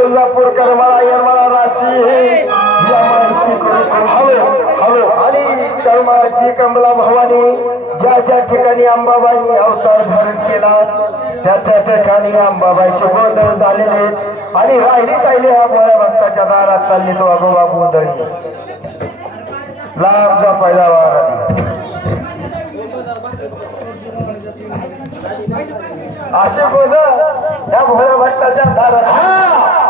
तुळजापूर करमाळा येरमाळा राशी या हवे हवे आणि करमाळाची कमला भवानी ज्या ज्या ठिकाणी अंबाबाईंनी अवतार धारण केला त्या त्या ठिकाणी अंबाबाईचे गोंधळ झालेले आणि राहिली पाहिले हा भोळ्या भक्ताच्या दारात चालली तो अगोबा गोंधळी लाभ पहिला वारा असे गोंधळ या भोळ्या भक्ताच्या दारात.